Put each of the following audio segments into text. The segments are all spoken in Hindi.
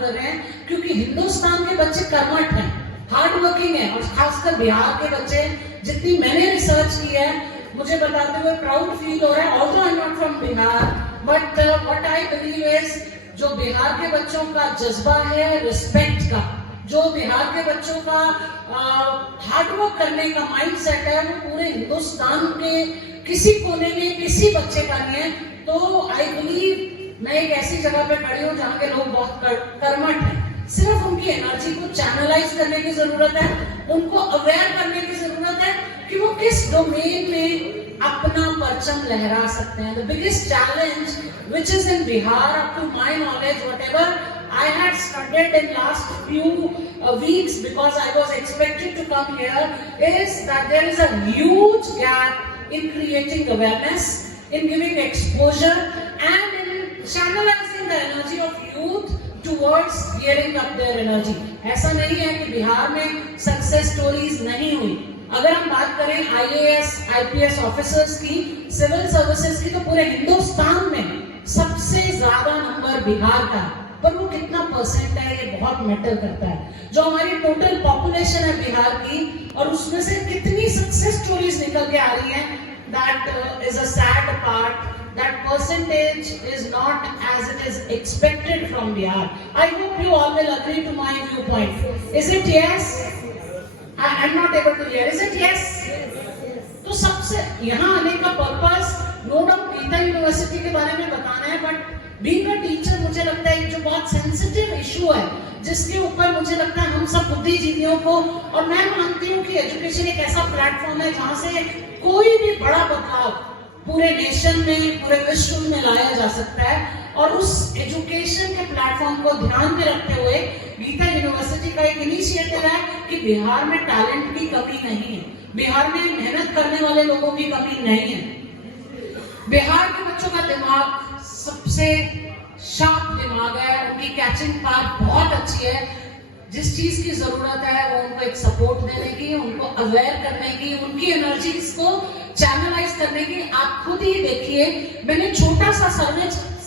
कर रहे हैं, क्योंकि हिंदुस्तान के बच्चे कर्मठ हैं, हार्ड वर्किंग है, और खासकर बिहार के बच्चे, जितनी मैंने रिसर्च की है, मुझे बताते हुए प्राउड फील हो रहा है। Although I am not from Bihar, but what I believe is, जो बिहार के बच्चों का जज्बा है रिस्पेक्ट का, जो बिहार के बच्चों का हार्डवर्क करने का माइंडसेट है, वो पूरे हिंदुस्तान के किसी कोने में किसी बच्चे का नहीं है। तो आई बिलीव मैं एक ऐसी जगह पे खड़ी हूँ जहाँ के लोग बहुत कर्मठ हैं। सिर्फ उनकी एनर्जी को चैनलाइज करने की जरूरत है, उनको अवेयर करने की जरूरत है कि वो किस डोमेन में अपना परचम लहरा सकते हैं। The biggest challenge which is in Bihar, up to my knowledge, whatever I had studied in last few weeks, because I was expected to come here, is that there is a huge gap in creating awareness, in giving exposure, and in channelizing the energy of youth towards gearing up their energy. ऐसा नहीं है कि बिहार में सक्सेस स्टोरीज नहीं हुई। अगर हम बात करें IAS, IPS ऑफिसर्स की, सिविल सर्विसेज की, तो पूरे हिंदुस्तान में सबसे ज्यादा नंबर बिहार का, पर वो कितना परसेंट है ये बहुत मैटर करता है। जो हमारी टोटल पॉपुलेशन है बिहार की, और उसमें से कितनी सक्सेस स्टोरीज निकल के आ रही हैं, that is a sad part. That percentage is not as it is expected from Bihar. I hope you all will agree to my viewpoint. Is it yes? I am not able to hear. Is it yes? तो सबसे यहाँ आने का purpose no doubt Geeta University के बारे में बताना है, बट बीइंग अ टीचर मुझे लगता है जो बहुत सेंसिटिव इशू है, जिसके ऊपर मुझे लगता है हम सब बुद्धिजीवियों को, और मैं मानती हूँ कि एजुकेशन एक ऐसा प्लेटफॉर्म है जहाँ से कोई भी बड़ा बदलाव पूरे नेशन में, पूरे विश्व में लाया जा सकता है। और उस एजुकेशन के प्लेटफॉर्म को ध्यान में रखते हुए गीता यूनिवर्सिटी का एक इनिशिएटिव है कि बिहार में टैलेंट की कमी नहीं है, बिहार में मेहनत करने वाले लोगों की कमी नहीं है। बिहार के बच्चों का दिमाग सबसे शार्प दिमाग है, उनकी कैचिंग पावर बहुत अच्छी है। जिस चीज की जरूरत है वो उनको एक सपोर्ट देने की, उनको अवेयर करने की, उनकी एनर्जीज को चैनलाइज करने की। आप खुद ही देखिए, मैंने छोटा सा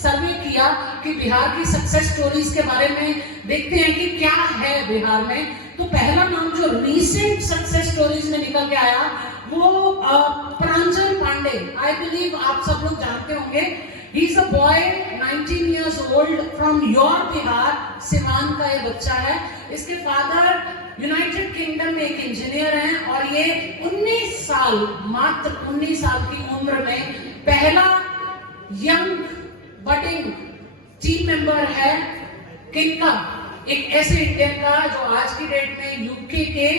सर्वे किया कि बिहार की सक्सेस स्टोरीज के बारे में देखते हैं कि क्या है बिहार में। तो पहला नाम जो रीसेंट सक्सेस स्टोरीज में निकल के आया वो प्रांजल पांडे। आई बिलीव आप सब लोग जानते होंगे। He is a boy 19 years old from your Bihar, Siwan का ये बच्चा है। इसके फादर यूनाइटेड किंगडम में एक इंजीनियर हैं, और ये 19 साल, मात्र 19 साल की उम्र में पहला यंग बडिंग टीम मेंबर है। किनका? एक ऐसे इंडियन का जो आज की डेट में यूके के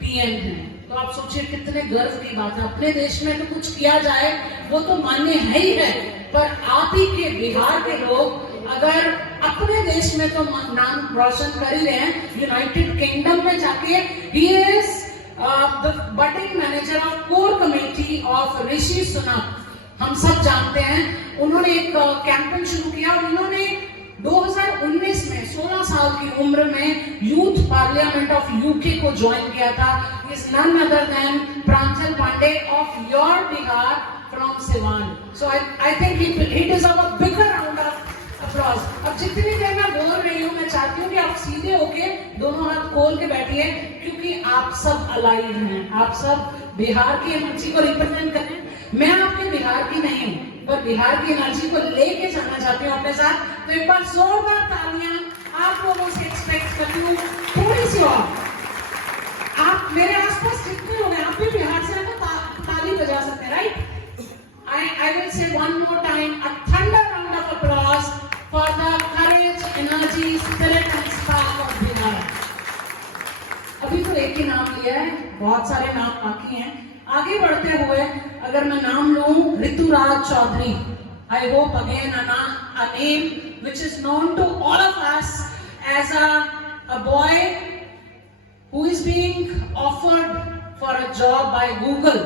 PM हैं। तो आप सोचिए कितने गर्व की बात है। अपने देश में तो कुछ किया जाए वो तो मान्य है ही है, पर आप ही के बिहार के लोग अगर अपने देश में तो नाम रोशन कर ही रहे हैं, यूनाइटेड किंगडम में जाके ही is the budding manager of core committee of Rishi Sunak. हम सब जानते हैं, उन्होंने एक कैंपेन शुरू किया और उन्होंने 2019 में 16 साल की उम्र में यूथ पार्लियामेंट ऑफ यूके को ज्वाइन किया था। Is none other than Pranjal Pandey of your Bihar from Siwan. So I think he deserve a bigger round of applause. अब जितनी देर मैं बोल रही हूँ, मैं चाहती हूँ कि आप सीधे होके दोनों हाथ खोल के बैठिए, क्योंकि आप सब अलाइव हैं, आप सब बिहार की एनर्जी को रिप्रेजेंट करें। मैं आपके बिहार की नहीं हूँ, पर बिहार की एनर्जी को लेके जाना चाहती हूँ अपने साथ। तो एक बार जोरदार तालियां आप लोगों से एक्सपेक्ट करती हूँ, थोड़ी सी और। आप मेरे आसपास जितने लोग हैं, आप भी बिहार से हैं तो ताली बजा सकते हैं, right? I will say one more time, a thunder round of applause for the courage, energy, spirit and spark of Bihar. अभी तो एक ही नाम लिया है, बहुत सारे नाम बाकी हैं। आगे बढ़ते हुए अगर मैं नाम लूं, Rituraj Chaudhary. I hope again a name which is known to all of us as a boy who is being offered for a job by Google.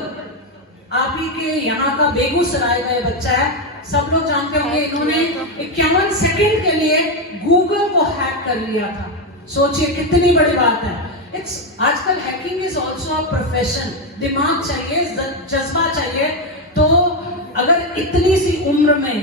आप ही के यहाँ का बेगूसराय का ये बच्चा है, सब लोग जानते होंगे। इन्होंने 51 सेकंड के लिए गूगल को हैक कर लिया था। सोचिए कितनी बड़ी बात है। आजकल hacking is also a profession. दिमाग चाहिए, जज्बा चाहिए। तो अगर इतनी सी उम्र में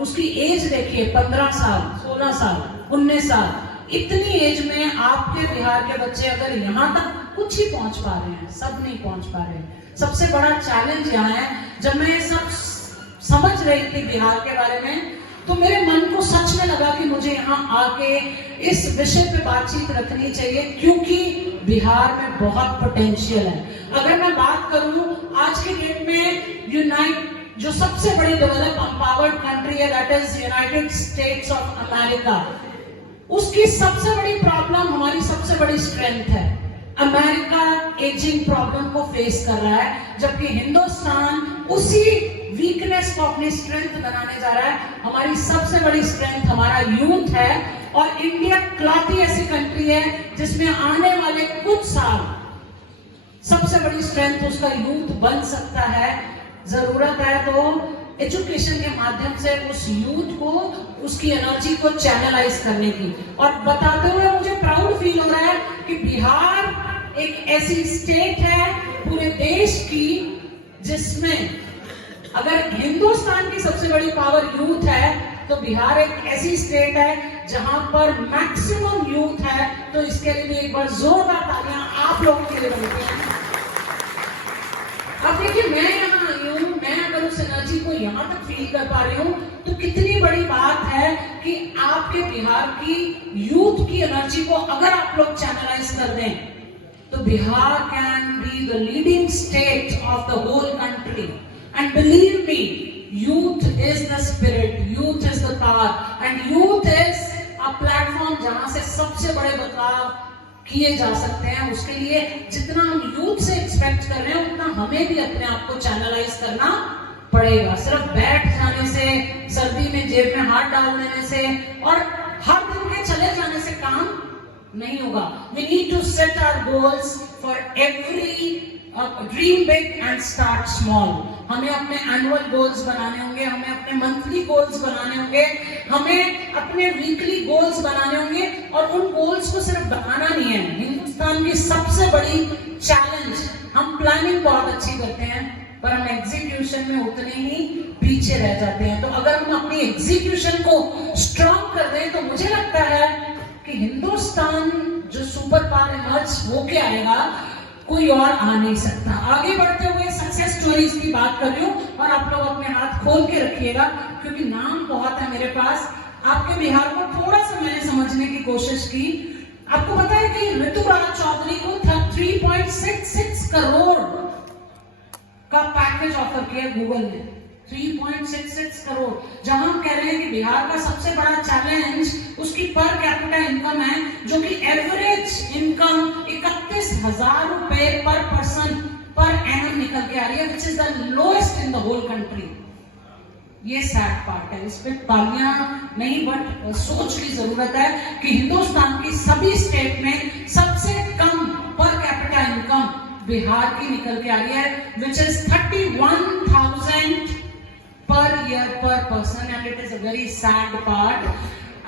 उसकी एज देखिए, 15 साल 16 साल, 19 साल। इतनी एज में आपके बिहार के बच्चे अगर यहाँ तक कुछ ही पहुंच पा रहे हैं, सब नहीं पहुंच पा रहे हैं। सबसे बड़ा चैलेंज यहाँ है, जब मैं ये सब समझ रही थी बिहार के बारे में, तो मेरे मन को सच में लगा कि मुझे यहाँ आके इस विषय पे बातचीत रखनी चाहिए, क्योंकि बिहार में बहुत पोटेंशियल है। अगर मैं बात करूं आज के डेट में जो सबसे बड़ी डेवलप एम्पावर्ड कंट्री है, that is United states of America, उसकी सबसे बड़ी प्रॉब्लम हमारी सबसे बड़ी स्ट्रेंथ है। अमेरिका एजिंग प्रॉब्लम को फेस कर रहा है, जबकि हिंदुस्तान उसी वीकनेस को अपनी स्ट्रेंथ बनाने जा रहा है। हमारी सबसे बड़ी स्ट्रेंथ हमारा यूथ है, और इंडिया इकलौती ऐसी कंट्री है जिसमें आने वाले कुछ साल सबसे बड़ी स्ट्रेंथ उसका यूथ बन सकता है। जरूरत है तो एजुकेशन के माध्यम से उस यूथ को, उसकी एनर्जी को चैनलाइज करने की। और बताते हुए मुझे प्राउड फील हो रहा है कि बिहार एक ऐसी स्टेट है पूरे देश की जिसमें अगर हिंदुस्तान की सबसे बड़ी पावर यूथ है, तो बिहार एक ऐसी स्टेट है जहां पर मैक्सिमम यूथ है। तो इसके लिए एक बार जोरदार तालियां आप लोगों के लिए बनती हैं। अब देखिए, मैं यहाँ आई हूँ, मैं अगर उस एनर्जी को यहाँ तक फील कर पा रही हूँ, तो कितनी बड़ी बात है कि आपके बिहार की यूथ की एनर्जी को अगर आप लोग चैनलाइज कर दें, तो Bihar can be the leading state of the whole country. And believe me, youth is the spirit, youth is the power, and youth is a platform जहां से सबसे बड़े बदलाव किए जा सकते हैं। उसके लिए जितना हम यूथ से एक्सपेक्ट कर रहे हैं, उतना हमें भी अपने आप को चैनलाइज करना पड़ेगा। सिर्फ बैठ जाने से, सर्दी में जेब में हाथ डाल देने से और हर दिन के चले जाने से काम नहीं होगा। We need to set our goals for every dream big and start small. हमें अपने एनुअल गोल्स बनाने होंगे, हमें अपने मंथली गोल्स बनाने होंगे, हमें अपने वीकली गोल्स बनाने होंगे। और उन गोल्स को सिर्फ बनाना नहीं है, हिंदुस्तान की सबसे बड़ी चैलेंज, हम प्लानिंग बहुत अच्छी करते हैं पर हम एग्जीक्यूशन में उतने ही पीछे रह जाते हैं। तो अगर हम अपनी एग्जीक्यूशन को स्ट्रॉन्ग कर दें, तो मुझे लगता है कि हिंदुस्तान जो सुपर पावर इमर्ज होके आएगा, कोई और आ नहीं सकता। आगे बढ़ते हुए सक्सेस स्टोरीज की बात कर रही हूँ, और आप लोग अपने हाथ खोल के रखिएगा, क्योंकि नाम बहुत है मेरे पास। आपके बिहार को थोड़ा सा मैंने समझने की कोशिश की। आपको पता है कि ऋतुराज चौधरी को 3.66 करोड़ का पैकेज ऑफर किया गूगल ने। 3.66 करोड़। जहां हम कह रहे हैं कि बिहार का सबसे बड़ा चैलेंज उसकी पर कैपिटा इनकम है, जो कि एवरेज इनकम 31,000 रुपए पर पर्सन पर एनम निकल के आ रही है, which is the lowest in the whole country. ये सैड पार्ट है, इस पे तालियां नहीं बट सोच की जरूरत है कि हिंदुस्तान की सभी स्टेट में सबसे कम पर कैपिटा इनकम बिहार की निकल के आ रही है, which is 31,000 per year per person, and it is a very sad part.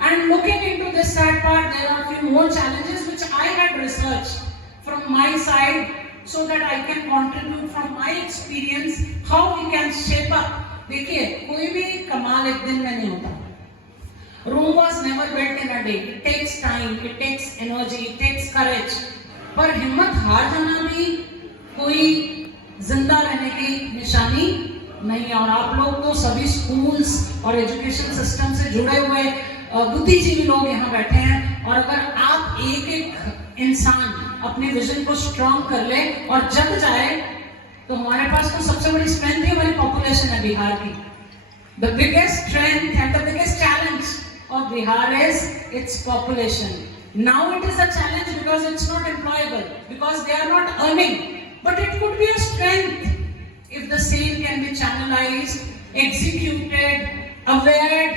And looking into this sad part, there are a few more challenges which I had researched from my side, so that I can contribute from my experience how we can shape up. देखिए, कोई भी कमाल एक दिन में नहीं होता। Rome was never built in a day. It takes time, it takes energy, it takes courage. पर हिम्मत हार जाना भी कोई जिंदा रहने की निशानी नहीं है। और आप लोग तो सभी स्कूल्स और एजुकेशन सिस्टम से जुड़े हुए बुद्धिजीवी लोग यहाँ बैठे हैं, और अगर आप एक एक इंसान अपने विजन को स्ट्रॉन्ग कर ले और जग जाए, तो हमारे पास तो सबसे बड़ी स्ट्रेंथ ही हमारी पॉपुलेशन है बिहार की। The biggest strength and the biggest challenge of Bihar is its population. Now it is a challenge because it's not employable, because they are not earning, but it could be a strength if the same can be channelized, executed, aware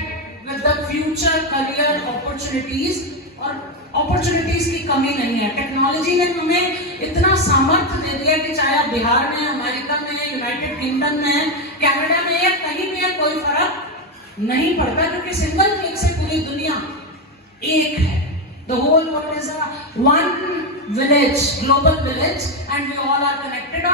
with the future career opportunities. और opportunities की कमी नहीं है। टेक्नोलॉजी ने हमें इतना सामर्थ्य दे दिया कि चाहे आप बिहार में, अमेरिका में, यूनाइटेड किंगडम में, कनाडा में या कहीं भी है, कोई फर्क नहीं पड़ता, क्योंकि सिंगल क्लिक से पूरी दुनिया एक है। The whole world is a one village, global village, and we all are connected.